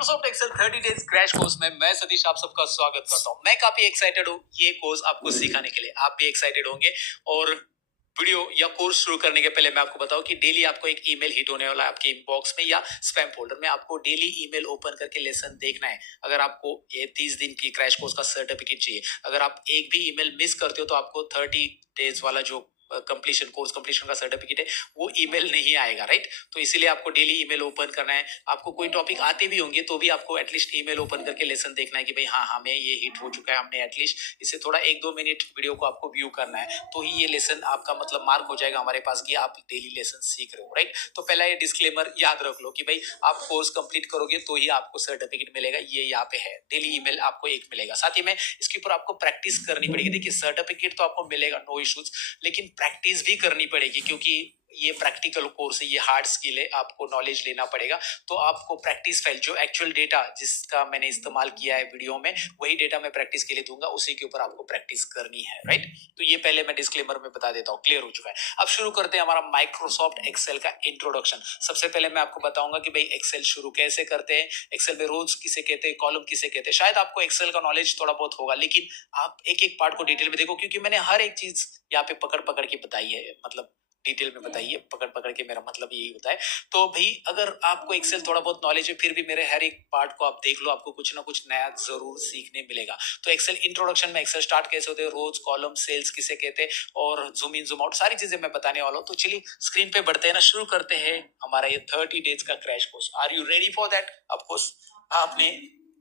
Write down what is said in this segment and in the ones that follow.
Microsoft Excel 30 days crash course में मैं सतीश आप सबका स्वागत करता हूं। मैं काफी एक्साइटेड हूं ये कोर्स आपको सिखाने के लिए। आप भी एक्साइटेड होंगे। और वीडियो या कोर्स शुरू करने के पहले मैं आपको बताऊं कि डेली आपको एक ईमेल हिट होने वाला है आपके इनबॉक्स में या स्पैम फोल्डर में। आपको डेली ईमेल ओपन करके लेसन देखना है। अगर आपको ये 30 दिन की क्रैश कोर्स का सर्टिफिकेट चाहिए, अगर आप एक भी ईमेल मिस करते हो तो आपको 30 डेज वाला जो कोर्स कंप्लीशन का सर्टिफिकेट है वो ईमेल नहीं आएगा, राइट। तो इसीलिए आपको डेली ईमेल ओपन करना है। आपको कोई टॉपिक आते भी होंगे तो भी आपको एटलीस्ट ईमेल ओपन करके लेसन देखना है कि भाई हाँ हमें ये हिट हो चुका है। हमने एटलीस्ट इससे थोड़ा 1-2 मिनट वीडियो को आपको व्यू करना है, तो ही ये लेसन आपका मतलब मार्क हो जाएगा हमारे पास कि आप डेली लेसन सीख रहे हो, राइट। तो पहला ये डिस्क्लेमर याद रख लो कि भाई आप कोर्स कंप्लीट करोगे तो ही आपको सर्टिफिकेट मिलेगा। ये यहाँ पे है, डेली ईमेल आपको एक मिलेगा। साथ ही में इसके ऊपर आपको प्रैक्टिस करनी पड़ेगी। देखिए सर्टिफिकेट तो आपको मिलेगा, नो इश्यूज, लेकिन प्रैक्टिस भी करनी पड़ेगी क्योंकि ये प्रैक्टिकल कोर्स है, ये हार्ड स्किल है, आपको नॉलेज लेना पड़ेगा। तो आपको प्रैक्टिस फाइल जो एक्चुअल डेटा जिसका मैंने इस्तेमाल किया है वीडियो में, वही डेटा मैं प्रैक्टिस के लिए दूंगा, उसी के ऊपर आपको प्रैक्टिस करनी है, राइट। तो ये पहले मैं डिस्क्लेमर में बता देता हूँ, क्लियर हो चुका है। अब शुरू करते हैं हमारा माइक्रोसॉफ्ट एक्सेल का इंट्रोडक्शन। सबसे पहले मैं आपको बताऊंगा कि भाई एक्सेल शुरू कैसे करते हैं, एक्सेल में रोज किसे कहते हैं, कॉलम किसे कहते हैं। शायद आपको एक्सेल का नॉलेज थोड़ा बहुत होगा, लेकिन आप एक एक पार्ट को डिटेल में देखो क्योंकि मैंने हर एक चीज यहाँ पे पकड़ पकड़ के बताई है, मतलब डिटेल में बताइए, पकड़ पकड़ के, मेरा मतलब यही होता है। तो भाई अगर आपको एक्सेल थोड़ा बहुत नॉलेज है फिर भी मेरे हर एक पार्ट को आप देख लो, आपको कुछ ना कुछ नया जरूर सीखने मिलेगा। तो एक्सेल इंट्रोडक्शन में एक्सेल स्टार्ट कैसे होते हैं, रोज, कॉलम, सेल्स किसे कहते हैं और जूम इन जूम आउट, सारी चीजें मैं बताने वाला हूँ। तो चलिए स्क्रीन पे बढ़ते हैं ना, शुरू करते हैं हमारा ये 30 डेज का crash course. Are you ready for that? Of course आपने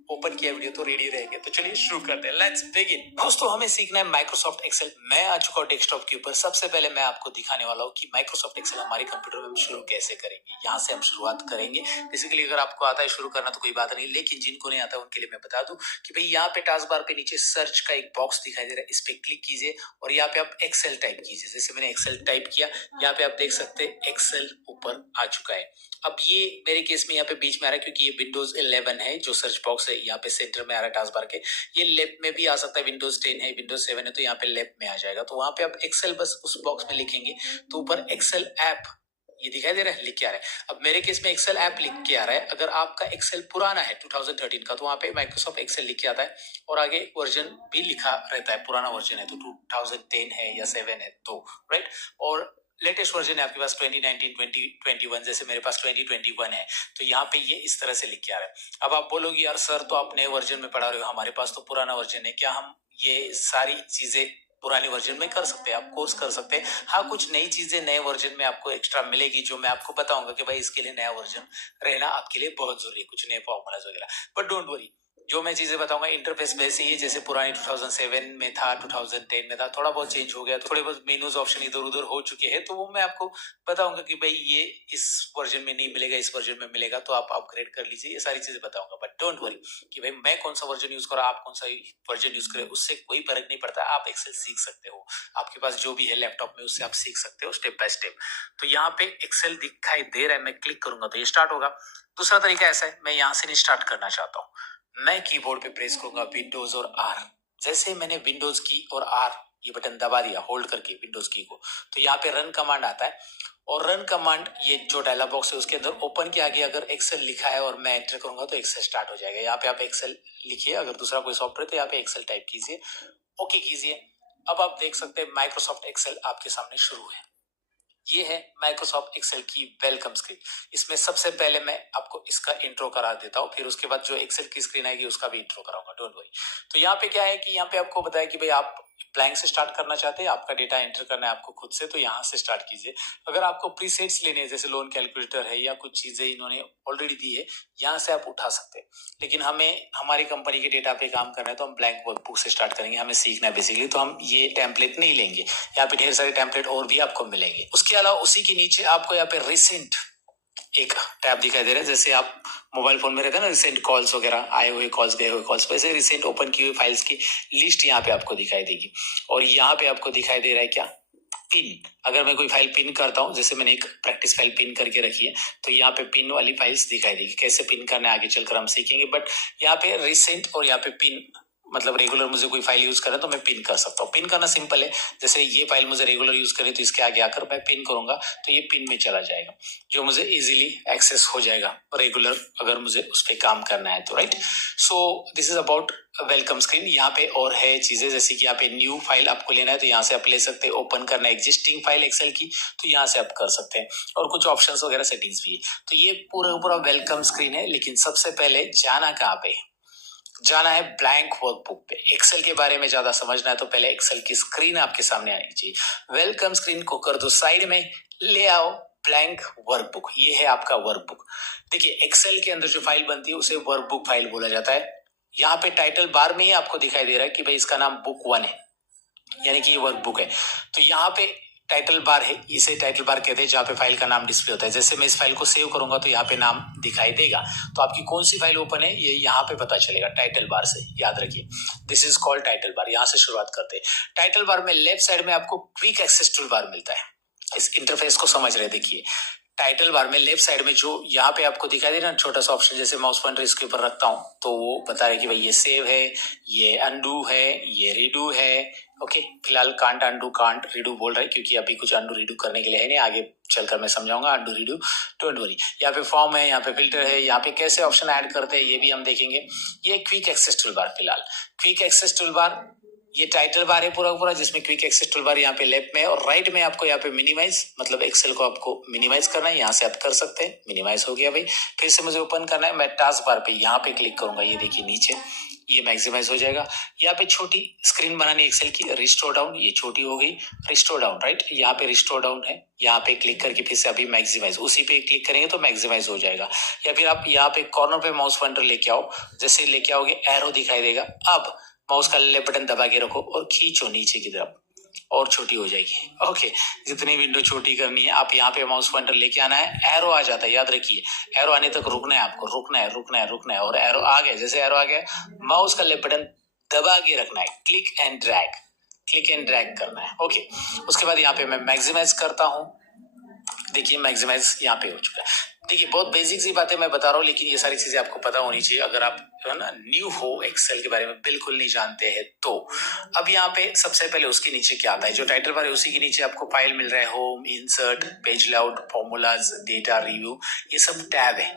ओपन किया वीडियो तो रेडी रहेंगे। तो चलिए शुरू करते हैं, लेट्स बिगिन। दोस्तों हमें सीखना है माइक्रोसॉफ्ट एक्सेल। मैं आ चुका हूँ डेस्कटॉप के ऊपर। सबसे पहले मैं आपको दिखाने वाला हूँ कि माइक्रोसॉफ्ट एक्सेल हमारे कंप्यूटर में हम शुरू कैसे करेंगे। यहाँ से हम शुरुआत करेंगे। बेसिकली अगर आपको आता है शुरू करना तो कोई बात नहीं, लेकिन जिनको नहीं आता उनके लिए मैं बता दूं कि भाई यहाँ पे टास्क बार पे नीचे सर्च का एक बॉक्स दिखाई दे रहा है, इस पे क्लिक कीजिए और यहाँ पे आप एक्सेल टाइप कीजिए। जैसे मैंने एक्सेल टाइप किया, यहाँ पे आप देख सकते हैं एक्सेल ऊपर आ चुका है। अब ये मेरे केस में यहाँ पे बीच में आ रहा है क्योंकि ये विंडोज 11 है, जो सर्च बॉक्स है यहाँ पे सेंटर में आ रहा है टास्क बार के। ये लेफ्ट में भी आ सकता है, विंडोज 10 है, विंडोज 7 है, तो यहाँ पे लेफ्ट में आ जाएगा। तो वहां पे आप एक्सेल बस उस बॉक्स में लिखेंगे तो ऊपर एक्सेल ऐप ये दिखाई दे रहा है, लिख के आ रहा है। अब मेरे केस में एक्सेल ऐप लिख के आ रहा है। अगर आपका एक्सेल पुराना है 2013 का तो वहां पे माइक्रोसॉफ्ट एक्सेल लिख के आता है और आगे वर्जन भी लिखा रहता है। पुराना वर्जन है तो 2010 है या 7 है तो, राइट। और लेटेस्ट वर्जन है आपके पास 2019, 2021, जैसे मेरे पास 2021 है तो यहाँ पे ये इस तरह से लिख के आ रहा है। अब आप बोलोगे यार सर तो आप नए वर्जन में पढ़ा रहे हो, हमारे पास तो पुराना वर्जन है, क्या हम ये सारी चीजें पुराने वर्जन में कर सकते हैं? आप कोर्स कर सकते हैं। हाँ, कुछ नई चीजें नए वर्जन में आपको एक्स्ट्रा मिलेगी जो मैं आपको बताऊंगा कि भाई इसके लिए नया वर्जन रहना आपके लिए बहुत जरूरी है, कुछ नए फॉर्मूलाज वगैरह। बट डोंट वरी, जो मैं चीजें बताऊंगा इंटरफेस वैसे ही है जैसे पुरानी 2007 में था, 2010 में था। थोड़ा बहुत चेंज हो गया, थोड़े बहुत मेनूज ऑप्शन इधर उधर हो चुके हैं, तो वो मैं आपको बताऊंगा कि भाई ये इस वर्जन में नहीं मिलेगा, इस वर्जन में मिलेगा, तो आप अपग्रेड कर लीजिए। ये सारी चीजें बताऊंगा। बट डोंट वरी कि भाई मैं कौन सा वर्जन यूज करा, आप कौन सा वर्जन यूज करें, उससे कोई फर्क नहीं पड़ता। आप एक्सेल सीख सकते हो, आपके पास जो भी है लैपटॉप में उससे आप सीख सकते हो स्टेप बाय स्टेप। तो यहाँ पे एक्सेल दिखाई दे रहा है, मैं क्लिक करूंगा तो ये स्टार्ट होगा। दूसरा तरीका ऐसा है, मैं यहाँ से नहीं स्टार्ट करना चाहता हूँ, मैं कीबोर्ड पे प्रेस करूंगा विंडोज और आर। जैसे मैंने विंडोज की और आर ये बटन दबा दिया होल्ड करके विंडोज की को, तो यहाँ पे रन कमांड आता है और रन कमांड ये जो डायलॉग बॉक्स है उसके अंदर ओपन के आगे अगर एक्सेल लिखा है और मैं एंटर करूंगा तो एक्सेल स्टार्ट हो जाएगा। यहाँ पे आप एक्सेल लिखिए, अगर दूसरा कोई सॉफ्टवेयर तो यहाँ पे एक्सेल टाइप कीजिए, ओके कीजिए। अब आप देख सकते हैं माइक्रोसॉफ्ट एक्सेल आपके सामने शुरू है। ये है माइक्रोसॉफ्ट एक्सेल की वेलकम स्क्रीन। इसमें सबसे पहले मैं आपको इसका इंट्रो करा देता हूँ, फिर उसके बाद जो एक्सेल की स्क्रीन आएगी उसका भी इंट्रो कराऊंगा, डोंट वरी। तो यहाँ पे क्या है कि यहाँ पे आपको बताया कि भाई आप ब्लैंक से स्टार्ट करना चाहते हैं, आपका डेटा एंटर करना है आपको खुद से, तो यहाँ से स्टार्ट कीजिए। अगर आपको प्रीसेट्स लेने हैं जैसे लोन कैलकुलेटर है या कुछ चीजें इन्होंने ऑलरेडी दी है, यहाँ से आप उठा सकते हैं। लेकिन हमें हमारी कंपनी के डेटा पे काम करना है तो हम ब्लैंक वर्कबुक से स्टार्ट करेंगे, हमें सीखना है बेसिकली, तो हम ये टेम्पलेट नहीं लेंगे। यहाँ पे ढेर सारे टेम्पलेट और भी आपको मिलेंगे। उसके अलावा उसी के नीचे आपको यहाँ पे रिसेंट एक टैब दिखाई दे रहा है। जैसे आप मोबाइल फोन में रहता है ना रिसेंट कॉल्स वगैरह, आए हुए कॉल्स, गए हुए कॉल्स, वैसे रिसेंट ओपन की हुई फाइल्स की लिस्ट यहाँ पे आपको दिखाई देगी। और यहाँ पे आपको दिखाई दे रहा है क्या, पिन। अगर मैं कोई फाइल पिन करता हूँ, जैसे मैंने एक प्रैक्टिस फाइल पिन करके रखी है, तो यहाँ पे पिन वाली फाइल्स दिखाई देगी। कैसे पिन करना है आगे चलकर हम सीखेंगे, बट यहाँ पे रिसेंट और यहाँ पे पिन मतलब रेगुलर मुझे कोई फाइल यूज करें तो मैं पिन कर सकता हूँ। पिन करना सिंपल है, जैसे ये फाइल मुझे रेगुलर यूज करें तो इसके आगे आकर मैं पिन करूंगा तो ये पिन में चला जाएगा, जो मुझे इजीली एक्सेस हो जाएगा रेगुलर अगर मुझे उस पर काम करना है तो, right. So this is about welcome screen. यहाँ पे और है चीजें, जैसे कि यहाँ पे न्यू फाइल आपको लेना है तो यहाँ से आप ले सकते हैं, ओपन करना है एग्जिस्टिंग फाइल एक्सेल की तो यहाँ से आप कर सकते हैं, और कुछ ऑप्शंस वगैरह सेटिंग्स भी है। तो ये पूरा वेलकम स्क्रीन है। लेकिन सबसे पहले जाना कहाँ पे, जाना है ब्लैंक वर्कबुक पे। एक्सेल के बारे में ज्यादा समझना है तो पहले एक्सेल की स्क्रीन आपके सामने आनी चाहिए। वेलकम स्क्रीन को कर दो साइड में, ले आओ ब्लैंक वर्कबुक। ये है आपका वर्कबुक। देखिए एक्सेल के अंदर जो फाइल बनती है उसे वर्कबुक फाइल बोला जाता है। यहाँ पे टाइटल बार में ही आपको दिखाई दे रहा है कि भाई इसका नाम बुक 1 है, यानी कि ये वर्कबुक है। तो यहाँ पे टाइटल बार है, इसे टाइटल बार कहते हैं, जहाँ पे फाइल का नाम डिस्प्ले होता है। जैसे मैं इस फाइल को सेव करूंगा तो यहाँ पे नाम दिखाई देगा, तो आपकी कौन सी फाइल ओपन है ये यहाँ पे पता चलेगा टाइटल बार से, याद रखिए। This is called title bar. यहाँ से शुरुआत करते हैं। टाइटल बार में लेफ्ट साइड में आपको क्विक एक्सेस टूल बार मिलता है। इस इंटरफेस को समझ रहे, देखिए टाइटल बार में लेफ्ट साइड में जो यहाँ पे आपको दिखाई दे रहा है छोटा सा ऑप्शन, जैसे माउस पॉइंटर इसके ऊपर रखता हूं तो वो बता रहा है कि भाई ये सेव है, ये अनडू है, ये रीडू है। ओके, फिलहाल कांट अनडू कांट रीडू बोल रहा है क्योंकि अभी कुछ अनडू रीडू करने के लिए है नहीं, आगे चलकर मैं समझाऊंगा अनडू रीडू, डोंट वरी। यहाँ पे फॉर्म है, यहाँ पे फिल्टर है, यहाँ पे कैसे ऑप्शन ऐड करते हैं ये भी हम देखेंगे। ये क्विक एक्सेस टूल बार, फिलहाल क्विक एक्सेस टूल बार, ये टाइटल बार है पूरा जिसमें क्विक एक्सेस टूल बार यहाँ पे लेफ्ट में, और राइट में आपको यहाँ पे मिनिमाइज, मतलब एक्सेल को आपको मिनिमाइज करना है, यहाँ से आप कर सकते हैं। मिनिमाइज हो गया भाई। फिर से मुझे ओपन करना है, मैं टास्क बार पे यहाँ पे क्लिक करूंगा, ये देखिए नीचे ये मैक्सिमाइज हो जाएगा। यहाँ पे छोटी स्क्रीन बनानी एक्सेल की, रिस्टोर डाउन, ये छोटी हो गई, रिस्टोर डाउन, राइट। यहाँ पे रिस्टोर डाउन है, यहाँ पे क्लिक करके फिर से अभी मैक्सिमाइज, उसी पे क्लिक करेंगे तो मैक्सिमाइज हो जाएगा। या फिर आप यहाँ पे कॉर्नर पे माउस पॉइंटर लेके आओ, जैसे लेके आओगे एरो दिखाई देगा। अब माउस का लेफ्ट बटन दबा के रखो और खींचो नीचे की तरफ, और छोटी हो जाएगी। ओके, जितनी विंडो छोटी करनी है आप यहाँ पे माउस पॉइंटर लेके आना है, एरो आ जाता है, याद रखिए एरो आने तक रुकना है आपको, रुकना है। और एरो आ गया, जैसे एरो आ गया माउस का लेफ्ट बटन दबा के रखना है, क्लिक एंड ड्रैग करना है। ओके, उसके बाद यहाँ पे मैं मैक्सिमाइज करता हूँ, देखिए मैक्सिमाइज यहाँ पे हो चुका है। देखिए बहुत बेसिक सी बातें मैं बता रहा हूँ, लेकिन ये सारी चीजें आपको पता होनी चाहिए अगर आप है ना न्यू हो, एक्सेल के बारे में बिल्कुल नहीं जानते हैं तो। अब यहाँ पे सबसे पहले उसके नीचे क्या आता है, जो टाइटल बार है उसी के नीचे आपको फाइल मिल रहा है, home, insert, page layout, formulas, data, review, ये सब टैब है।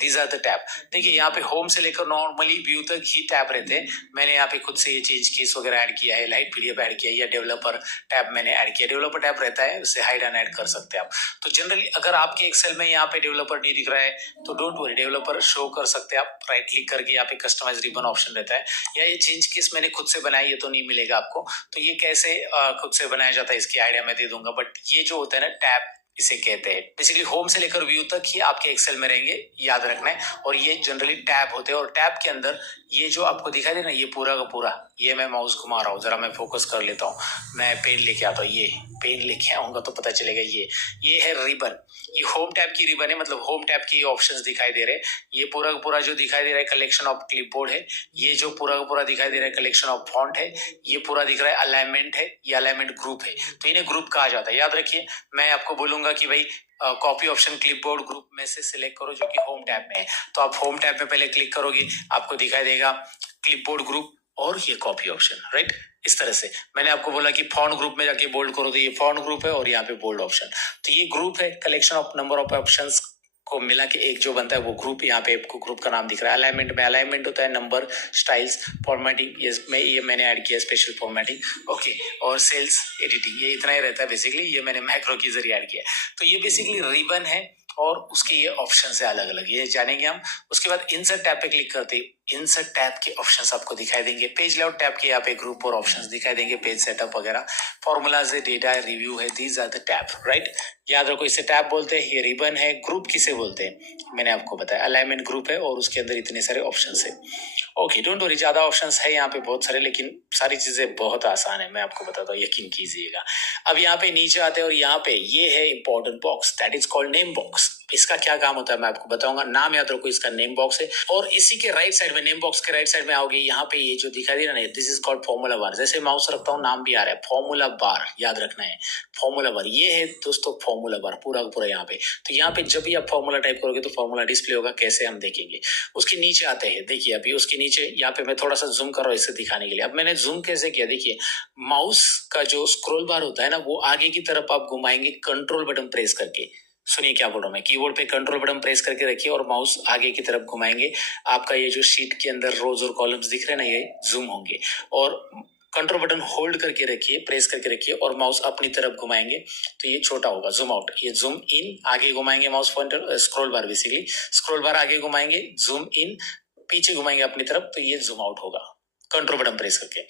These are the tab. देखिए यहाँ पे होम से लेकर नॉर्मली व्यू तक ही टैब रहते हैं। मैंने यहाँ पे खुद से ये चेंज केस वगैरह ऐड किया है, लाइट पीडीएफ ऐड किया है, या डेवलपर टैब मैंने ऐड किया। डेवलपर टैब रहता है, उससे हाइड एंड ऐड कर सकते हैं आप। तो जनरली अगर आपके एक्सेल में यहाँ पे डेवलपर नहीं दिख रहा है तो डोंट वरी, डेवलपर शो कर सकते हैं आप। राइट क्लिक करके यहाँ पे कस्टमाइज रिबन ऑप्शन रहता है, या ये चेंज केस मैंने खुद से बनाया, ये तो नहीं मिलेगा आपको। तो ये कैसे खुद से बनाया जाता है इसकी आइडिया मैं दे दूंगा, बट ये जो होता है ना टैब, इसे कहते हैं। बेसिकली होम से लेकर व्यू तक ही आपके एक्सेल में रहेंगे, याद रखना है। और ये जनरली टैब होते हैं, और टैब के अंदर ये जो आपको दिखाई दे ना, ये पूरा का पूरा, ये मैं माउस घुमा रहा हूँ, जरा मैं फोकस कर लेता हूँ, मैं पेन लेके आता हूँ, ये पेन लेके आऊंगा तो पता चलेगा। ये है रिबन, ये होम टैब की रिबन है, मतलब होम टैब के ऑप्शंस दिखाई दे रहे हैं। ये पूरा का पूरा जो दिखाई दे रहा है कलेक्शन ऑफ क्लिपबोर्ड है। ये जो पूरा का पूरा दिखाई दे रहा है कलेक्शन ऑफ फॉन्ट है। ये पूरा दिख रहा है अलाइनमेंट है, ये अलाइनमेंट ग्रुप है। तो इन्हें ग्रुप कहा जाता है, याद रखिए। मैं आपको बोलूंगा कि भाई कॉपी ऑप्शन क्लिपबोर्ड ग्रुप में से सिलेक्ट करो जो कि होम टैब में है। तो आप होम टैब में पहले क्लिक करोगे, आपको दिखाई देगा क्लिपबोर्ड ग्रुप और ये कॉपी ऑप्शन, राइट। इस तरह से मैंने आपको बोला कि फॉन्ट ग्रुप में जाके बोल्ड करो, तो ये फॉन्ट ग्रुप है, और यहाँ पे बोल्ड ऑप्शन। तो ये ग्रुप है, collection of number of options को मिला के एक जो बनता है वो ग्रुप। यहाँ पे आपको ग्रुप का नाम दिख रहा है। अलाइनमेंट में अलाइनमेंट होता है, नंबर, स्टाइल्स, फॉर्मेटिंग, ये मैंने ऐड किया स्पेशल फॉर्मेटिंग। ओके, और सेल्स, एडिटिंग, ये इतना ही रहता है बेसिकली। ये मैंने मैक्रो के जरिए ऐड किया। तो ये बेसिकली रिबन है, और उसके ये ऑप्शन है अलग अलग, ये जानेंगे हम। उसके बाद इंसर्ट टैब पे क्लिक करते ही इंसर्ट टैब के ऑप्शंस आपको दिखाई देंगे। पेज लेआउट टैब के यहाँ पे ग्रुप और ऑप्शंस दिखाई देंगे, पेज सेटअप वगैरह, फॉर्मूलाज है, डेटा है, रिव्यू है, these are the tab, right. याद रखो इसे टैब बोलते हैं, ये रिबन है। ग्रुप किसे बोलते हैं मैंने आपको बताया, अलाइनमेंट ग्रुप है, और उसके अंदर इतने सारे ऑप्शंस है। ओके, डोंट वरी, ज्यादा ऑप्शंस है यहाँ पे बहुत सारे, लेकिन सारी चीजें बहुत आसान है, मैं आपको बताता हूँ, यकीन कीजिएगा। अब यहाँ पे नीचे आते हैं, और यहाँ पे ये है important box, that is called name box. इसका क्या काम होता है मैं आपको बताऊंगा। नाम याद रखो, इसका नेम बॉक्स है। और इसी के राइट साइड में, नेम बॉक्स के राइट साइड में आओगे, यहाँ पे ये जो दिखाई दे रहा है ना, this is called formula bar. जैसे माउस रखता हूँ नाम भी आ रहा है, फॉर्मूला बार, याद रखना है फॉर्मूला बार। ये है दोस्तों फॉर्मूला बार पूरा का पूरा यहाँ पे। तो यहाँ पे जब भी आप फॉर्मूला टाइप करोगे तो फॉर्मूला डिस्प्ले होगा, कैसे हम देखेंगे। उसके नीचे आते हैं, देखिए अभी उसके नीचे यहाँ पे मैं थोड़ा सा जूम कर रहा हूँ इसे दिखाने के लिए। अब मैंने जूम कैसे किया, देखिए माउस का जो स्क्रॉल बार होता है ना, वो आगे की तरफ आप घुमाएंगे कंट्रोल बटन प्रेस करके। सुनिए क्या बोल रहा हूं मैं, कीबोर्ड पे कंट्रोल बटन प्रेस करके रखिए और माउस आगे की तरफ घुमाएंगे। आपका ये जो शीट के अंदर रोज और कॉलम्स दिख रहे हैं ना, ये जूम होंगे। और कंट्रोल बटन होल्ड करके रखिए, प्रेस करके रखिए और माउस अपनी तरफ घुमाएंगे तो ये छोटा होगा, जूम आउट। ये जूम इन, आगे घुमाएंगे माउस पॉइंटर, स्क्रॉल बार बेसिकली, स्क्रॉल बार आगे घुमाएंगे, जूम इन, पीछे घुमाएंगे अपनी तरफ तो ये जूम आउट होगा कंट्रोल बटन प्रेस करके।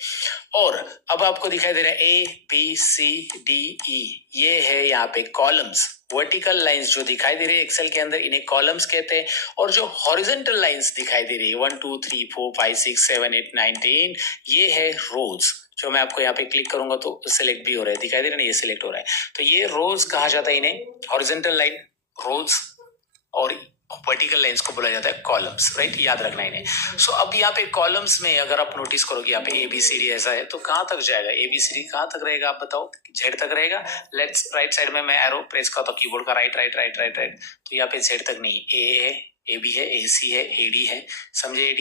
और अब आपको दिखाई दे रहा है A B C D E, ये है यहाँ पे कॉलम्स। वर्टिकल लाइंस जो दिखाई दे रही है एक्सेल के अंदर, इन्हें कॉलम्स कहते हैं। और जो हॉरिजॉन्टल लाइंस दिखाई दे रही है 1 2 3 4 5 6 7 8 9 10, ये है रोज। जो मैं आपको यहाँ पे क्लिक करूंगा तो सिलेक्ट भी हो रहा है, दिखाई दे रहा है ना, ये सिलेक्ट हो रहा है। तो ये रोज कहा जाता है इन्हें, हॉरिजॉन्टल लाइन रोज, और वर्टिकल लाइंस को बोला जाता है कॉलम्स, राइट, याद रखना इन्हें। सो अब यहाँ पे कॉलम्स में अगर आप नोटिस करोगे यहाँ पे ABCD ऐसा है, तो कहाँ तक जाएगा ABCD, कहाँ तक रहेगा आप बताओ, Z तक रहेगा। लेट्स राइट साइड में मैं एरो प्रेस करता हूँ कीबोर्ड का, right right right right right, तो यहाँ पे Z तक नहीं, A है, AB है, AC है, AD है, समझे,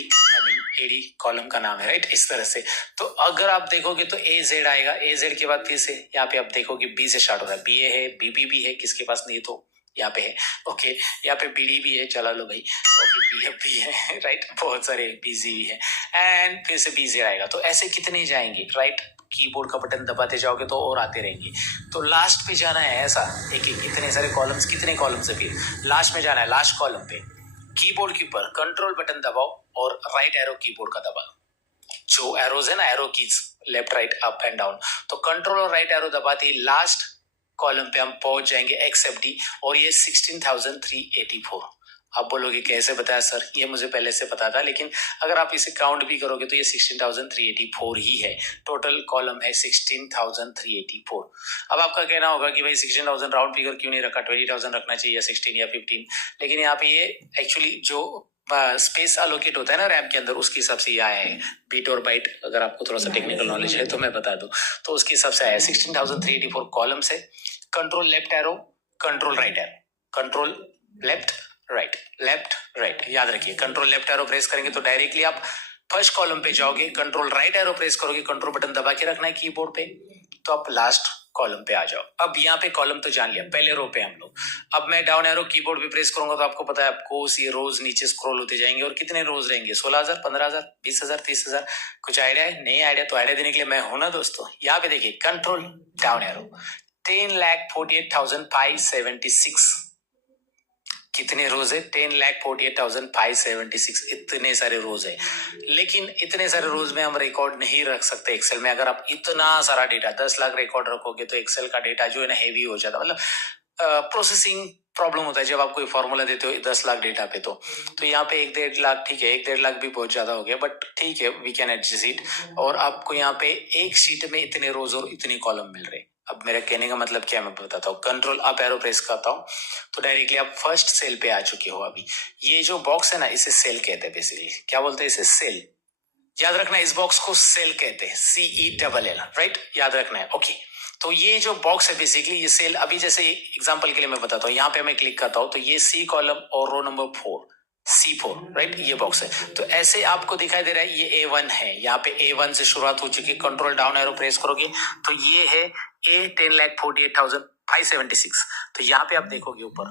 AD कॉलम का नाम है, राइट, इस तरह से। तो अगर आप देखोगे तो AZ आएगा, AZ के बाद फिर से यहाँ पे आप देखोगे B से स्टार्ट हो रहा है, BA है, BB भी है, किसके पास नहीं तो यहाँ पे है, ओके, यहाँ पे BD भी है, चला लो भाई, ओके, BF भी है, राइट, बहुत सारे BZ भी है, एंड फिर से BZ आएगा। तो ऐसे कितने जाएंगे, राइट, कीबोर्ड का बटन दबाते जाओगे तो और आते रहेंगे। तो लास्ट पे जाना है ऐसा, एक एक इतने सारे कॉलम्स, कितने कॉलम्स है, फिर लास्ट में जाना है, लास्ट कॉलम पे कीबोर्ड के ऊपर कंट्रोल बटन दबाओ और राइट एरो कीबोर्ड का दबाओ। जो एरोज है ना, arrow keys, left right up and down, तो कंट्रोल और राइट एरो दबाते ही लास्ट कॉलम पे हम पहुंच जाएंगे XFD, और ये 16,384। आप बोलोगे कैसे बताया सर, ये मुझे पहले से पता था, लेकिन अगर आप इसे काउंट भी करोगे तो ये 16,384 ही है। टोटल कॉलम है 16,384। अब आपका कहना होगा कि भाई 16,000 राउंड फिगर क्यों नहीं रखा, 20,000 रखना चाहिए या 16 या 15, लेकिन यहाँ पे ये एक्चुअली जो स्पेस अलोकेट होता है ना रैम के अंदर, उसके हिसाब से ये आया है, बीट और बाइट, अगर आपको थोड़ा सा टेक्निकल नॉलेज है तो मैं बता दूं, तो उसके हिसाब से आया 16,384 कॉलम्स है। Control left arrow, control right arrow, control left right, left right, याद रखिए। कंट्रोल लेफ्ट एरो प्रेस करेंगे तो डायरेक्टली आप फर्स्ट कॉलम पे जाओगे, कंट्रोल राइट एरो प्रेस करोगे, कंट्रोल बटन दबा के रखना है कीबोर्ड पे, तो आप लास्ट कॉलम पे आ जाओ। अब यहाँ पे कॉलम तो जान लिया, पहले रो पे हम लोग। अब मैं डाउन एरो कीबोर्ड पे प्रेस करूंगा तो आपको पता है आपको ये रोज नीचे स्क्रॉल होते जाएंगे, और कितने रोज रहेंगे, 16,000, 15,000, 20,000, 30,000, कुछ आइडिया है? नहीं आइडिया तो आइडिया देने के लिए मैं हूं ना दोस्तों। यहाँ पे देखिए कंट्रोल डाउन एरो, 10,48,576, कितने रोज है, 10,48,576, इतने सारे रोज है। लेकिन इतने सारे रोज में हम रिकॉर्ड नहीं रख सकते एक्सेल में। अगर आप इतना सारा डेटा 10 लाख रिकॉर्ड रखोगे तो एक्सेल का डेटा जो है ना हेवी हो जाता है, मतलब प्रोसेसिंग प्रॉब्लम होता है जब आप कोई फॉर्मूला देते हो 10 लाख डेटा पे। तो यहाँ पे 1-1.5 लाख, ठीक है, 1-1.5 लाख भी बहुत ज्यादा हो गया, बट ठीक है, वी कैन एडजस्ट इट। और आपको यहाँ पे एक शीट में इतने रोज और इतने कॉलम मिल रहे। अब मेरा कहने का मतलब क्या मैं बताता हूँ। कंट्रोल अप एरो प्रेस करता हूँ तो डायरेक्टली आप फर्स्ट सेल पे आ चुके हो। अभी ये जो बॉक्स है ना, इसे सेल कहते हैं बेसिकली। क्या बोलते हैं इसे? सेल। याद रखना, इस बॉक्स को सेल कहते हैं, CELL, राइट, याद रखना है, ओके। तो ये जो बॉक्स है बेसिकली ये सेल। अभी जैसे एग्जांपल के लिए मैं बताता हूँ, यहाँ पे मैं क्लिक करता हूँ तो ये C कॉलम और रो नंबर 4, C4, राइट, ये बॉक्स है। तो ऐसे आपको दिखाई दे रहा है ये A1 है, यहाँ पे A1 से शुरुआत हो चुकी है। कंट्रोल डाउन एरो प्रेस करोगे तो ये है A 10,48,576। तो यहाँ पे आप देखोगे ऊपर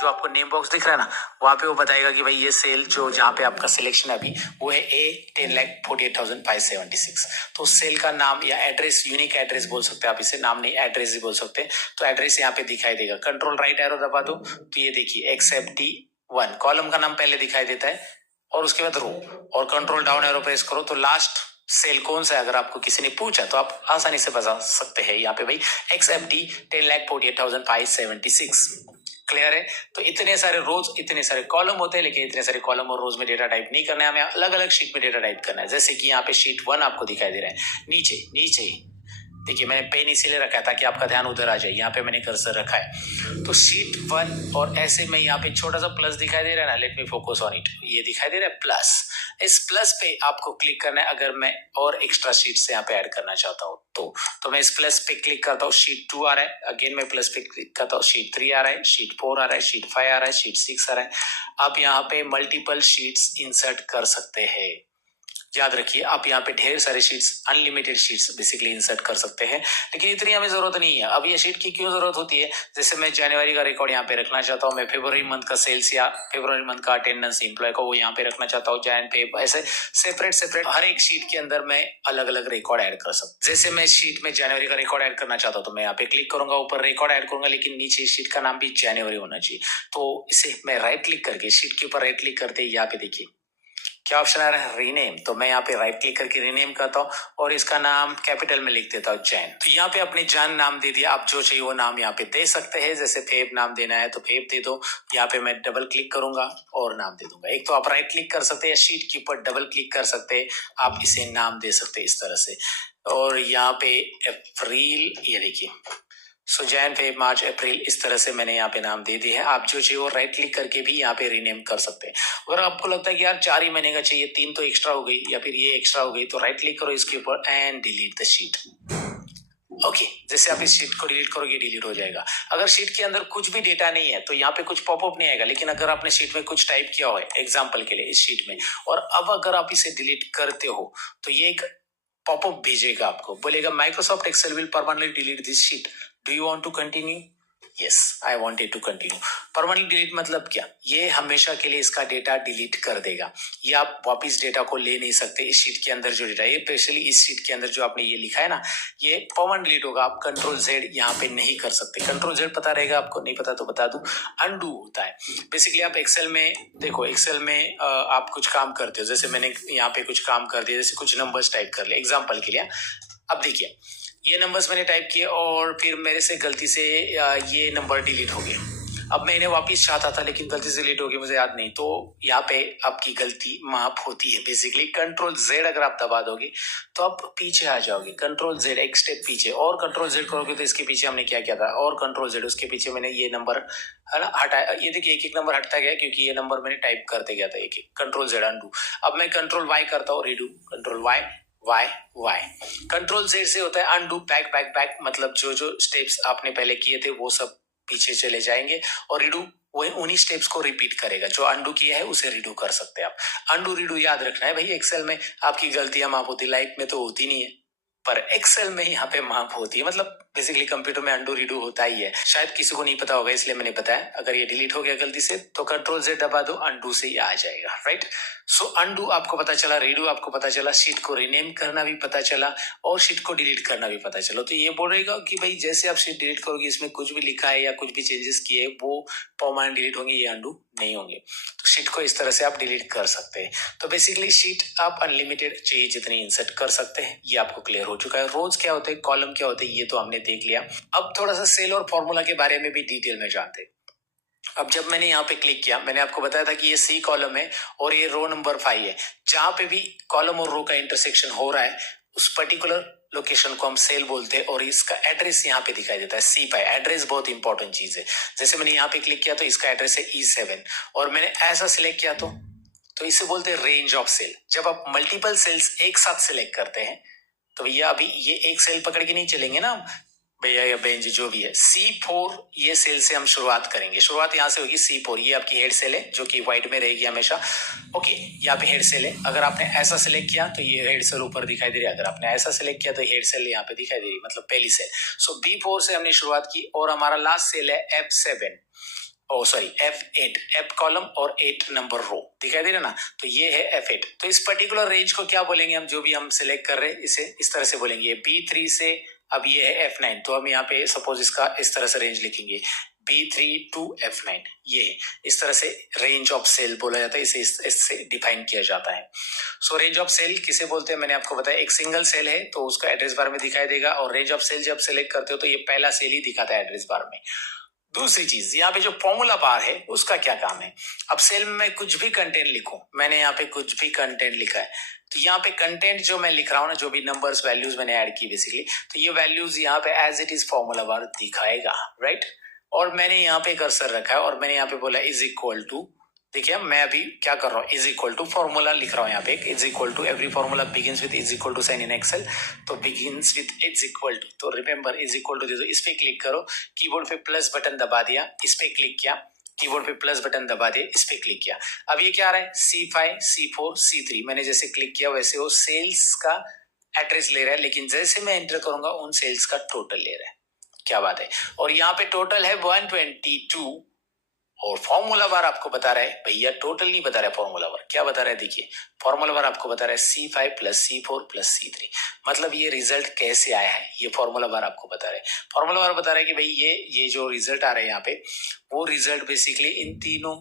जो आपको नेम बॉक्स दिख रहा है ना, वहां पे वो बताएगा कि भाई ये सेल जो जहाँ पे आपका सिलेक्शन है अभी वो है A 10,48,576। तो सेल का नाम या एड्रेस, यूनिक एड्रेस बोल सकते हैं आप इसे, नाम नहीं एड्रेस ही बोल सकते हैं। तो एड्रेस यहाँ पे दिखाई देगा। कंट्रोल राइट एरो दबा दो तो ये देखिए XFD1 कॉलम का नाम पहले दिखाई देता है और उसके बाद रो। और कंट्रोल डाउन एरो प्रेस करो तो लास्ट सेल कौन सा है, अगर आपको किसी ने पूछा तो आप आसानी से बता सकते हैं यहाँ पे भाई XFD 10,48,576। क्लियर है? तो इतने सारे रोज, इतने सारे कॉलम होते हैं, लेकिन इतने सारे कॉलम और रोज में डेटा टाइप नहीं करना है हमें, अलग अलग शीट में डेटा टाइप करना है। जैसे कि यहाँ पे शीट 1 आपको दिखाई दे रहा है, नीचे नीचे देखिए मैंने पेन इसीलिए रखा है ताकि आपका ध्यान उधर आ जाए, यहाँ पे मैंने कर्सर रखा है। तो शीट 1 और ऐसे में यहाँ पे छोटा सा प्लस दिखाई दे रहा है ना, let me focus on it, ये दिखाई दे रहा है प्लस। इस प्लस पे आपको क्लिक करना है अगर मैं और एक्स्ट्रा शीट्स यहाँ पे ऐड करना चाहता हूँ तो मैं इस प्लस पे क्लिक करता हूँ, शीट 2 आ रहा है, अगेन मैं प्लस पे क्लिक करता हूँ, शीट 3 आ रहा है, शीट 4 आ रहा है, शीट 5 आ रहा है, शीट 6 आ रहा है। आप यहाँ पे मल्टीपल शीट्स इंसर्ट कर सकते हैं। याद रखिए आप यहाँ पे ढेर सारे sheets, unlimited sheets basically insert कर सकते हैं, लेकिन इतनी हमें जरूरत नहीं है। अब ये शीट की क्यों जरूरत होती है, जैसे मैं जनवरी का रिकॉर्ड यहाँ पे रखना चाहता हूँ, मैं फरवरी मंथ का सेल्स या फरवरी मंथ का अटेंडेंस एम्प्लॉय का वो यहाँ पे रखना चाहता हूँ, जैन पे, ऐसे सेपरेट हर एक शीट के अंदर मैं अलग अलग रिकॉर्ड ऐड कर सकता हूँ। जैसे मैं शीट में जनवरी का रिकॉर्ड ऐड करना चाहता हूँ तो मैं यहाँ पे क्लिक करूंगा, ऊपर रिकॉर्ड ऐड करूंगा, लेकिन नीचे शीट का नाम भी जनवरी होना चाहिए। तो इसे मैं राइट क्लिक करके शीट के ऊपर राइट क्लिक करते यहाँ पे देखिए क्या ऑप्शन आ रहा है, रीनेम। तो मैं यहाँ पे राइट क्लिक करके रीनेम करता हूँ और इसका नाम कैपिटल में लिख देता हूँ जैन। तो यहाँ पे अपने जैन नाम दे दिया, आप जो चाहिए वो नाम यहाँ पे दे सकते हैं। जैसे फेब नाम देना है तो फेब दे दो, यहाँ पे मैं डबल क्लिक करूंगा और नाम दे दूंगा। एक तो आप राइट क्लिक कर सकते हैं, शीट के ऊपर डबल क्लिक कर सकते हैं, आप इसे नाम दे सकते हैं इस तरह से। और यहाँ पे अप्रैल, ये देखिए सो जैन फेब मार्च अप्रैल, इस तरह से मैंने यहाँ पे नाम दे दिए हैं। आप जो चाहिए वो राइट क्लिक करके भी यहाँ पे रीनेम कर सकते हैं। अगर आपको लगता है कि यार 4 ही महीने का चाहिए, 3 तो एक्स्ट्रा हो गई या फिर ये एक्स्ट्रा हो गई, तो राइट क्लिक करो इसके ऊपर and delete the sheet. Okay जैसे आप इस शीट को डिलीट करोगे डिलीट हो जाएगा। अगर शीट के अंदर कुछ भी डेटा नहीं है तो यहाँ पे कुछ पॉपअप नहीं आएगा, लेकिन अगर आपने शीट में कुछ टाइप किया हो एग्जाम्पल के लिए इस शीट में, और अब अगर आप इसे डिलीट करते हो तो ये एक पॉपअप भेजेगा आपको, बोलेगा Microsoft Excel will permanently delete this sheet, do you want to continue. Yes I wanted to continue. Permanent delete मतलब क्या, ये हमेशा के लिए इसका डेटा डिलीट कर देगा, ये आप वापस डेटा को ले नहीं सकते। इस शीट के अंदर जो डेटा, ये स्पेशली इस शीट के अंदर जो आपने ये लिखा है ना, ये परमानेंट डिलीट होगा। आप कंट्रोल जेड यहाँ पे नहीं कर सकते। कंट्रोल जेड पता रहेगा आपको, नहीं पता तो बता दूं, अनडू होता है। बेसिकली आप एक्सेल में देखो, एक्सेल में आप कुछ काम करते हो, जैसे मैंने यहाँ पे कुछ काम कर दिया, जैसे कुछ नंबर्स टाइप कर ले एग्जाम्पल के लिए। अब देखिए ये नंबर्स मैंने टाइप किए और फिर मेरे से गलती से ये नंबर डिलीट हो गए। अब मैं इन्हें वापस चाहता था लेकिन गलती से डिलीट हो गई, मुझे याद नहीं, तो यहाँ पे आपकी गलती माफ होती है। बेसिकली कंट्रोल जेड अगर आप दबा दोगे तो आप पीछे आ जाओगे, कंट्रोल जेड एक स्टेप पीछे, और कंट्रोल जेड करोगे तो इसके पीछे हमने क्या किया था, और कंट्रोल जेड उसके पीछे मैंने ये नंबर है ना हटाया। ये देखिए एक एक नंबर हटता गया क्योंकि ये नंबर मैंने टाइप करते गया था एक एक। Control Z undo. अब मैं कंट्रोल वाई करता हूँ, redo, control Y Y Y. Control Z से होता है अनडू, बैक बैक बैक, मतलब जो जो स्टेप्स आपने पहले किए थे वो सब पीछे चले जाएंगे, और रीडू वही उन्हीं स्टेप्स को रिपीट करेगा। जो अनडू किया है उसे रीडू कर सकते हैं आप। अनडू रीडू याद रखना है भाई, एक्सेल में आपकी गलतियां माफ होती, लाइफ में तो होती नहीं है, पर एक्सेल में यहाँ पे माफ होती है। मतलब बेसिकली कंप्यूटर में अनडू रीडू होता ही है, शायद किसी को नहीं पता होगा इसलिए मैंने बताया। अगर ये डिलीट हो गया गलती से तो कंट्रोल जेड दबा दो, अनडू से ही आ जाएगा, राइट। सो अनडू आपको पता चला, रीडू आपको पता चला, शीट को रीनेम करना भी पता चला और शीट को डिलीट करना भी पता चला। तो ये बोल रहेगा कि भाई जैसे आप शीट डिलीट करोगे, इसमें कुछ भी लिखा है या कुछ भी चेंजेस किए वो परमानेंट डिलीट होंगे, ये अनडू नहीं होंगे। तो शीट को इस तरह से आप डिलीट कर सकते हैं। तो बेसिकली शीट आप अनलिमिटेड चाहिए जितनी इंसर्ट कर सकते हैं, ये आपको क्लियर हो चुका है। रोज क्या होते हैं, कॉलम क्या होते हैं, ये तो हमने देख लिया। अब थोड़ा सा सेल और फॉर्मूला के बारे में भी डिटेल में जानते हैं। अब जब मैंने यहाँ पे क्लिक किया, मैंने आपको बताया था कि ये सी कॉलम है और ये रो नंबर 5 है। जहां पे भी कॉलम और रो का इंटरसेक्शन हो रहा है उस पर्टिकुलर लोकेशन को हम सेल बोलते हैं, और इसका एड्रेस यहाँ पे दिखाई देता है C5। एड्रेस बहुत इंपॉर्टेंट चीज है। जैसे मैंने यहाँ पे क्लिक किया तो इसका एड्रेस है E7, और मैंने ऐसा सिलेक्ट किया तो इसे बोलते हैं रेंज ऑफ सेल। जब आप मल्टीपल सेल्स एक साथ सिलेक्ट करते हैं तो भैया अभी ये एक सेल पकड़ के नहीं चलेंगे ना भैया या बहन जी, जो भी है। C4 ये सेल से हम शुरुआत करेंगे, शुरुआत यहाँ से होगी C4। ये आपकी हेड सेल है जो कि व्हाइट में रहेगी हमेशा। ओके यहाँ पे हेड सेल है। अगर आपने ऐसा सिलेक्ट किया तो ये हेड सेल ऊपर दिखाई दे रही है, अगर आपने ऐसा सिलेक्ट किया तो हेड सेल यहाँ पे दिखाई दे रही है, मतलब पहली सेल। सो B4 से हमने शुरुआत की और हमारा लास्ट सेल है F7, ओ सॉरी F8, F कॉलम और 8 नंबर रो दिखाई दे रहा ना, तो ये है F8। तो इस पर्टिकुलर रेंज को क्या बोलेंगे हम, जो भी हम सिलेक्ट कर रहे हैं इसे इस तरह से बोलेंगे। B3 से अब ये है F9, तो हम यहाँ पे सपोज इसका इस तरह से रेंज लिखेंगे B3 to F9। ये इस तरह से रेंज ऑफ सेल बोला जाता है, इसे इससे डिफाइन किया जाता है। सो रेंज ऑफ सेल किसे बोलते हैं मैंने आपको बताया। एक सिंगल सेल है तो उसका एड्रेस बार में दिखाई देगा, और रेंज ऑफ सेल जब सेलेक्ट करते हो तो ये पहला सेल ही दिखाता है एड्रेस बार में। दूसरी चीज, यहाँ पे जो फॉर्मूला बार है उसका क्या काम है। अब सेल में मैं कुछ भी कंटेंट लिखूं, मैंने यहाँ पे कुछ भी कंटेंट लिखा है, तो यहाँ पे कंटेंट जो मैं लिख रहा हूँ ना, जो भी नंबर्स वैल्यूज मैंने ऐड की बेसिकली, तो ये वैल्यूज यहाँ पे as it is formula bar दिखाएगा, राइट। और मैंने यहाँ पे कर्सर रखा है और मैंने यहाँ पे बोला इज इक्वल टू, देखिए मैं अभी क्या कर रहा हूँ, इज इक्वल टू फॉर्मूला लिख रहा हूँ यहाँ पे, is equal to, every formula begins with is equal to sign in Excel, तो begins with is equal to, तो रिमेंबर इज इक्वल टू दे दो, इस पे क्लिक करो, कीबोर्ड पे प्लस बटन दबा दिया, इस पे क्लिक किया, कीबोर्ड पे प्लस बटन दबा दिया, इस पे क्लिक किया। अब ये क्या आ रहा है, C5 C4 C3, मैंने जैसे क्लिक किया वैसे वो सेल्स का एड्रेस ले रहा है, लेकिन जैसे मैं एंटर करूंगा उन सेल्स का टोटल ले रहा है। क्या बात है। और यहाँ पे टोटल है 122 और फॉर्मूला बार आपको बता रहा है, भैया टोटल नहीं बता रहा है, फॉर्मूला बार क्या बता रहा है, देखिए फॉर्मूला बार आपको बता रहा है C5 plus C4 plus C3, मतलब ये रिजल्ट कैसे आया है ये फॉर्मूला बार आपको बता रहा है। फॉर्मूला बार बता रहा है कि भाई ये जो रिजल्ट आ रहा है यहाँ पे, वो रिजल्ट बेसिकली इन तीनों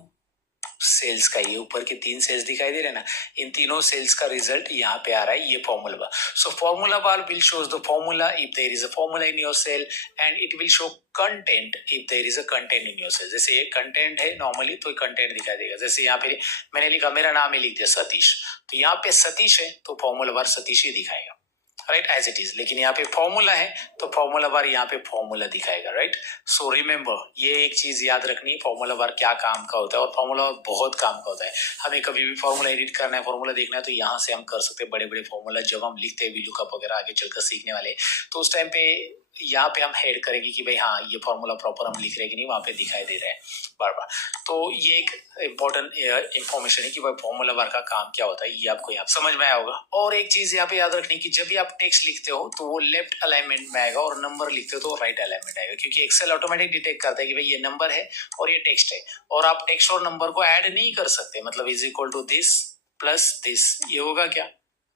सेल्स का, ये ऊपर के 3 सेल्स दिखाई दे रहे हैं ना, इन तीनों सेल्स का रिजल्ट यहाँ पे आ रहा है, ये formula bar. So formula bar will shows the formula if there is a formula in your cell and it will show content if there is a content in your cell. जैसे ये content है normally, तो content दिखाई देगा, जैसे यहाँ पे मैंने लिखा, मेरा नाम ही लिख दिया सतीश, तो यहाँ पे सतीश है तो फॉर्मूला बार सतीश ही दिखाएगा, राइट, एज इट इज। लेकिन यहाँ पे फॉर्मूला है तो फॉर्मूला बार यहाँ पे फॉर्मूला दिखाएगा, राइट। सो रिमेंबर, ये एक चीज याद रखनी है, फॉर्मूला बार क्या काम का होता है, और फॉर्मूला बार बहुत काम का होता है। हमें कभी भी फॉर्मूला एडिट करना है, फॉर्मूला देखना है, तो यहाँ से हम कर सकते हैं बड़े बड़े फॉर्मूला, जब हम लिखते हैं VLOOKUP वगैरह आगे चलकर सीखने वाले, तो उस टाइम पे यहाँ पे हम हेड करेंगे कि भाई हाँ ये फॉर्मूला प्रॉपर हम लिख रहे हैं कि नहीं, वहां पे दिखाई दे रहा है बार बार। तो ये एक इंपॉर्टेंट इंफॉर्मेशन है कि भाई फॉर्मूला बार का काम क्या होता है, ये आपको यहाँ समझ में आया होगा। और एक चीज यहाँ पे याद रखनी की, जब भी आप टेक्स्ट लिखते हो तो वो लेफ्ट अलाइनमेंट में आएगा, और नंबर लिखते हो तो राइट अलाइनमेंट आएगा, क्योंकि एक्सेल ऑटोमेटिक डिटेक्ट करता है कि भाई ये नंबर है और ये टेक्स्ट है, और आप टेक्स्ट और नंबर को ऐड नहीं कर सकते, मतलब is equal to this plus this, ये होगा क्या,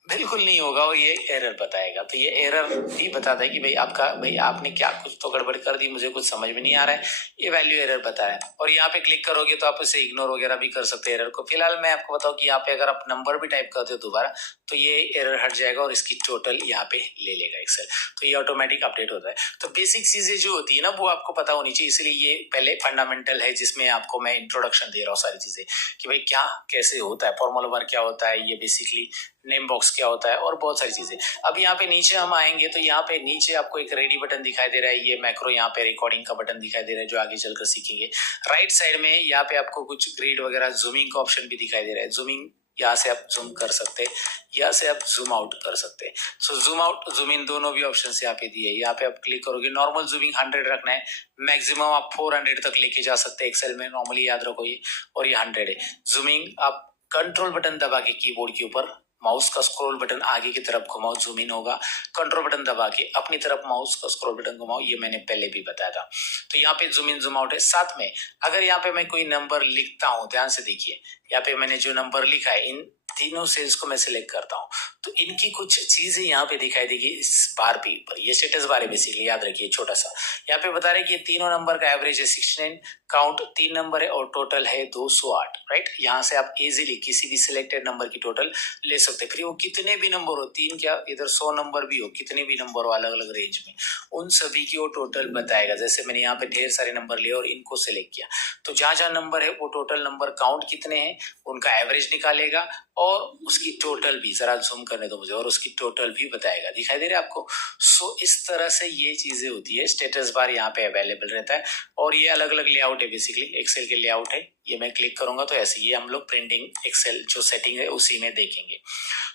बिल्कुल नहीं होगा, और ये एरर बताएगा। तो ये एरर भी बताता है कि भाई आपका, भाई आपने क्या कुछ तो गड़बड़ कर दी, मुझे कुछ समझ में नहीं आ रहा है, ये वैल्यू एरर बता रहा है। और यहाँ पे क्लिक करोगे तो आप इसे इग्नोर वगैरह भी कर सकते हैं एरर को। फिलहाल मैं आपको बताऊं कि यहाँ पे अगर आप नंबर भी टाइप करते हो दोबारा, तो ये एरर हट जाएगा और इसकी टोटल यहाँ पे ले लेगा एक्सेल, तो ये ऑटोमेटिक अपडेट होता है। तो बेसिक चीजें जो होती है ना, वो आपको पता होनी चाहिए, इसलिए ये पहले फंडामेंटल है, जिसमें आपको मैं इंट्रोडक्शन दे रहा हूँ सारी चीजें, कि भाई क्या कैसे होता है, फॉर्मूला बार क्या होता है, ये बेसिकली नेम बॉक्स क्या होता है, और बहुत सारी चीजें। अब यहाँ पे नीचे हम आएंगे तो यहाँ पे नीचे आपको एक रेडी बटन दिखाई दे रहा है, ये मैक्रो यहाँ पे रिकॉर्डिंग का बटन दिखाई दे रहा है, जो आगे चलकर सीखेंगे। राइट साइड में यहाँ पे आपको कुछ ग्रेड वगैरह, जूमिंग का ऑप्शन भी दिखाई दे रहा है, जूमिंग यहाँ से आप जूम कर सकते हैं, यहाँ से आप जूम आउट कर सकते हैं। सो जूम आउट जूम इन दोनों भी ऑप्शन यहाँ पे दिए, यहाँ पे आप क्लिक करोगे, नॉर्मल जूमिंग 100 रखना है, मैक्सिमम आप 400 तक लेके जा सकते हैं एक्सेल में, नॉर्मली याद रखो ये, और ये 100 है। जूमिंग आप कंट्रोल बटन दबा के कीबोर्ड के ऊपर माउस का स्क्रॉल बटन आगे की तरफ घुमाओ, जूम इन होगा, कंट्रोल बटन दबा के अपनी तरफ माउस का स्क्रॉल बटन घुमाओ, ये मैंने पहले भी बताया था। तो यहाँ पे जूम इन जूम आउट है। साथ में अगर यहाँ पे मैं कोई नंबर लिखता हूँ, ध्यान से देखिए, यहाँ पे मैंने जो नंबर लिखा है, इन तीनों सेल्स को मैं सिलेक्ट करता हूँ, तो इनकी कुछ चीजें यहाँ पे दिखाई देगी इस बार पे ऊपर, ये स्टेटस बार है बेसिकली, याद रखिए छोटा सा। यहाँ पे बता रहे कि ये तीनों नंबर का एवरेज है 69, काउंट 3 नंबर है और टोटल है 208, राइट। यहाँ से आप इजीली किसी भी सिलेक्टेड नंबर की टोटल ले सकते हैं, फिर वो कितने भी नंबर हो, 3 क्या इधर 100 नंबर भी हो, कितने भी नंबर हो अलग अलग रेंज में, उन सभी की वो टोटल बताएगा। जैसे मैंने यहाँ पे ढेर सारे नंबर लिए और इनको सिलेक्ट किया, तो जहां जहां नंबर है वो टोटल नंबर काउंट कितने हैं उनका एवरेज निकालेगा, और उसकी टोटल भी, जरा जूम करने दो मुझे, और उसकी टोटल भी बताएगा, दिखाई दे रहा है आपको। सो इस तरह से ये चीजें होती है, स्टेटस बार यहाँ पे अवेलेबल रहता है, और ये अलग अलग लेआउट है, बेसिकली एक्सेल के लेआउट है। ये मैं क्लिक करूंगा तो ऐसे ये हम लोग प्रिंटिंग एक्सेल जो सेटिंग है उसी में देखेंगे।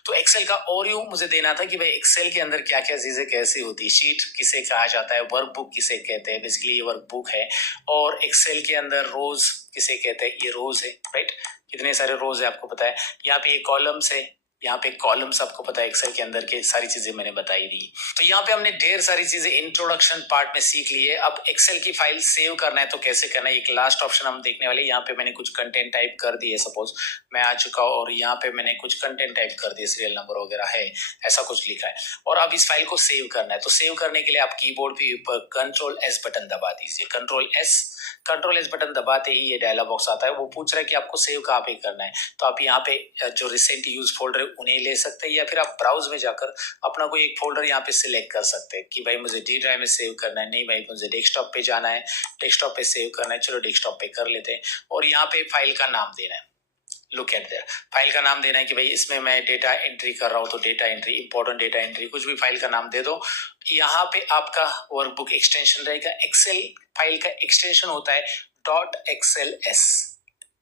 तो एक्सेल का ओवरव्यू मुझे देना था कि भाई एक्सेल के अंदर क्या क्या चीजें कैसी होती है, शीट किसे कहा जाता है, वर्कबुक किसे कहते हैं, बेसिकली ये वर्कबुक है, और एक्सेल के अंदर रोज किसे कहते हैं, ये रोज है, राइट। कितने सारे रोज है आपको पता है, यहाँ पे ये कॉलम्स है, यहाँ पे कॉलम्स आपको पता है, एक्सेल के अंदर के सारी चीजें मैंने बताई दी। तो यहाँ पे हमने ढेर सारी चीजें इंट्रोडक्शन पार्ट में सीख ली है। अब एक्सेल की फाइल सेव करना है तो कैसे करना है, एक लास्ट ऑप्शन हम देखने वाले। यहाँ पे मैंने कुछ कंटेंट टाइप कर दिए, सपोज मैं आ चुका हूँ और यहाँ पे मैंने कुछ कंटेंट टाइप कर दिए, सीरियल नंबर वगैरह है, ऐसा कुछ लिखा है, और अब इस फाइल को सेव करना है। तो सेव करने के लिए आप कीबोर्ड पे ऊपर Ctrl+S बटन दबा दीजिए, Ctrl+S, कंट्रोल एस बटन दबाते ही ये डायलॉग बॉक्स आता है। वो पूछ रहा है कि आपको सेव कहाँ पे करना है, तो आप यहाँ पे जो रिसेंट यूज फोल्डर है उन्हें ले सकते हैं, या फिर आप ब्राउज में जाकर अपना कोई एक फोल्डर यहाँ पे सिलेक्ट कर सकते हैं कि भाई मुझे डी ड्राइव में सेव करना है, नहीं भाई मुझे डेस्कटॉप पे जाना है, डेस्कटॉप पे सेव करना है, चलो डेस्कटॉप पे कर लेते हैं। और यहाँ पे फाइल का नाम देना है, लुक एट देयर, फाइल का नाम देना है कि भाई इसमें मैं डेटा एंट्री कर रहा हूँ, तो data entry, important data entry, कुछ भी फाइल का नाम दे दो। यहाँ पे आपका वर्कबुक एक्सटेंशन रहेगा, एक्सेल फाइल का एक्सटेंशन होता है डॉट एक्सएल एस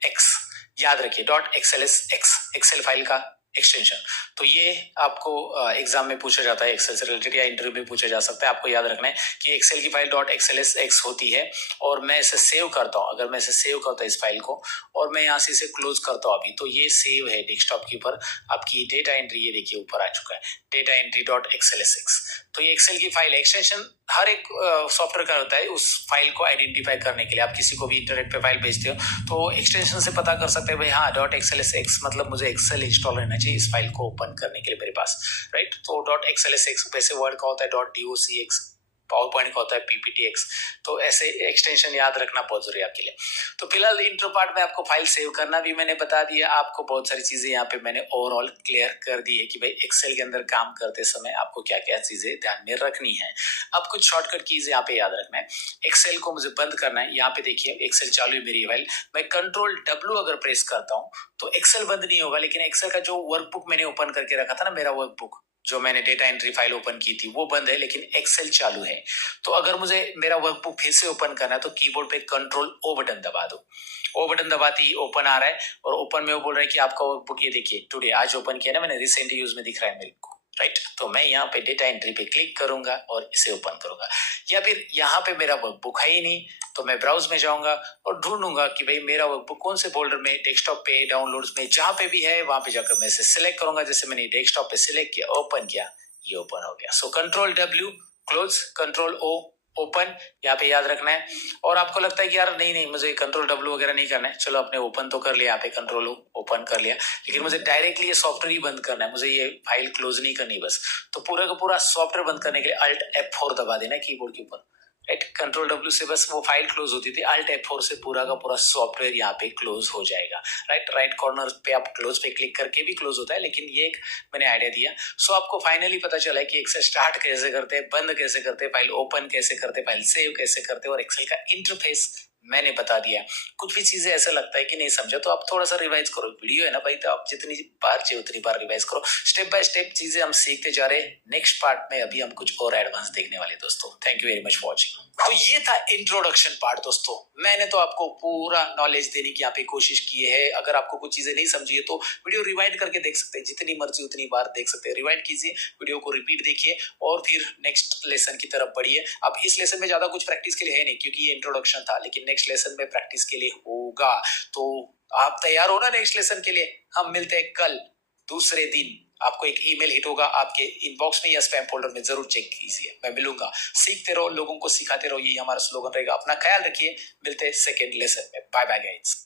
एक्स, याद रखिए dot XL S X, Excel file का एक्सटेंशन। तो ये आपको एग्जाम में पूछा जाता है, एक्सेल से रिलेटेड या इंटरव्यू में पूछा जा सकता है। आपको याद रखना है कि एक्सेल की file dot XL S x होती है, और मैं इसे सेव करता हूँ, अगर मैं इसे सेव करता हूँ इस फाइल को, और मैं यहाँ से इसे क्लोज करता हूँ अभी, तो ये सेव है डेस्कटॉप के ऊपर। आपकी डेटा एंट्री ये देखिए ऊपर आ चुका है, data entry dot XL S x. तो ये एक्सेल की फाइल एक्सटेंशन हर एक सॉफ्टवेयर का होता है उस फाइल को आइडेंटिफाई करने के लिए। आप किसी को भी इंटरनेट पे फाइल भेजते हो तो एक्सटेंशन से पता कर सकते हैं भाई हाँ डॉट एक्सएल एस एक्स, मतलब मुझे एक्सेल इंस्टॉल रहना चाहिए इस फाइल को ओपन करने के लिए मेरे पास, राइट। तो डॉट एक्सएल एस एक्स वैसे वर्ड का होता है dot DOC x, power point का होता है पीपीटीएक्स। तो ऐसे एक्सटेंशन याद रखना बहुत जरूरी है आपके लिए। तो फिलहाल इंट्रो पार्ट में आपको फाइल सेव करना भी मैंने बता दिया, आपको बहुत सारी चीजें यहाँ पे मैंने ओवरऑल क्लियर कर दी है कि भाई एक्सेल के अंदर काम करते समय आपको क्या क्या चीजें ध्यान में रखनी है। अब कुछ शॉर्टकट कीज यहाँ पे याद रखना है। एक्सेल को मुझे बंद करना है, यहाँ पे देखिए एक्सेल चालू है मेरी फाइल, मैं कंट्रोल डब्ल्यू अगर प्रेस करता हूँ तो एक्सेल बंद नहीं होगा, लेकिन एक्सेल का जो वर्कबुक मैंने ओपन करके रखा था ना, मेरा वर्कबुक जो मैंने डेटा एंट्री फाइल ओपन की थी वो बंद है, लेकिन एक्सेल चालू है। तो अगर मुझे मेरा वर्कबुक फिर से ओपन करना है तो कीबोर्ड पे कंट्रोल ओ बटन दबा दो, ओ बटन दबाते ही ओपन आ रहा है, और ओपन में वो बोल रहा है कि आपका वर्कबुक ये देखिए टुडे आज ओपन किया ना मैंने, रिसेंट यूज में दिख रहा है मेरे को, राइट। तो मैं यहाँ पे डेटा एंट्री पे क्लिक करूंगा और इसे ओपन करूंगा, या फिर यहाँ पे मेरा वर्कबुक है ही नहीं तो मैं ब्राउज में जाऊंगा और ढूंढूंगा कि भाई मेरा वर्कबुक कौन से फोल्डर में, डेस्कटॉप पे, डाउनलोड्स में, जहां पे भी है वहां पे जाकर मैं इसे सिलेक्ट करूंगा। जैसे मैंने डेस्कटॉप पे सिलेक्ट किया, ओपन किया, ये ओपन हो गया। So control W close, control O open, यहाँ पे याद रखना है। और आपको लगता है कि यार नहीं नहीं मुझे कंट्रोल डब्ल्यू वगैरह नहीं करना है, चलो आपने ओपन तो कर लिया, यहाँ पे कंट्रोल ओपन कर लिया, लेकिन मुझे डायरेक्टली ये सॉफ्टवेयर ही बंद करना है, मुझे ये फाइल क्लोज नहीं करनी बस। तो पूरा का पूरा सॉफ्टवेयर बंद करने के लिए अल्ट F4 दबा देना कीबोर्ड के ऊपर, राइट। कंट्रोल डब्ल्यू से बस वो फाइल क्लोज होती थी, अल्ट F4 से पूरा का पूरा सॉफ्टवेयर यहाँ पे क्लोज हो जाएगा, राइट। राइट कॉर्नर पे आप क्लोज पे क्लिक करके भी क्लोज होता है, लेकिन ये एक मैंने आइडिया दिया। सो आपको फाइनली पता चला है कि एक्सेल स्टार्ट कैसे करते हैं, बंद कैसे करते हैं, फाइल ओपन कैसे करते हैं, फाइल सेव कैसे करते हैं, और एक्सेल का इंटरफेस मैंने बता दिया। कुछ भी चीजें ऐसा लगता है कि नहीं समझा तो आप थोड़ा सा रिवाइज करो, वीडियो है ना भाई, तो आप जितनी बार चाहिए उतनी बार रिवाइज करो। स्टेप बाय स्टेप चीजें हम सीखते जा रहे हैं। नेक्स्ट पार्ट में अभी हम कुछ और एडवांस देखने वाले दोस्तों। Thank you very much for watching. तो ये था इंट्रोडक्शन पार्ट दोस्तों, मैंने तो आपको पूरा नॉलेज देने की यहाँ पे कोशिश की है। अगर आपको कुछ चीजें नहीं समझी है तो वीडियो रिवाइंड करके देख सकते हैं, जितनी मर्जी उतनी बार देख सकते हैं। रिवाइंड कीजिए, वीडियो को रिपीट देखिए और फिर नेक्स्ट लेसन की तरफ बढ़िए। अब इस लेसन में ज्यादा कुछ प्रैक्टिस के लिए है नहीं क्योंकि ये इंट्रोडक्शन था, लेकिन नेक्स्ट लेसन में प्रैक्टिस के लिए होगा। तो आप तैयार हो ना नेक्स्ट लेसन के लिए? हम मिलते हैं कल दूसरे दिन। आपको एक ईमेल हिट होगा आपके इनबॉक्स में या स्पैम फोल्डर में, जरूर चेक कीजिए। मैं मिलूंगा। सीखते रहो, लोगों को सिखाते रहो, यही हमारा स्लोगन रहेगा। अपना ख्याल रखिए, मिलते हैं सेकेंड लेसन में। Bye bye guys.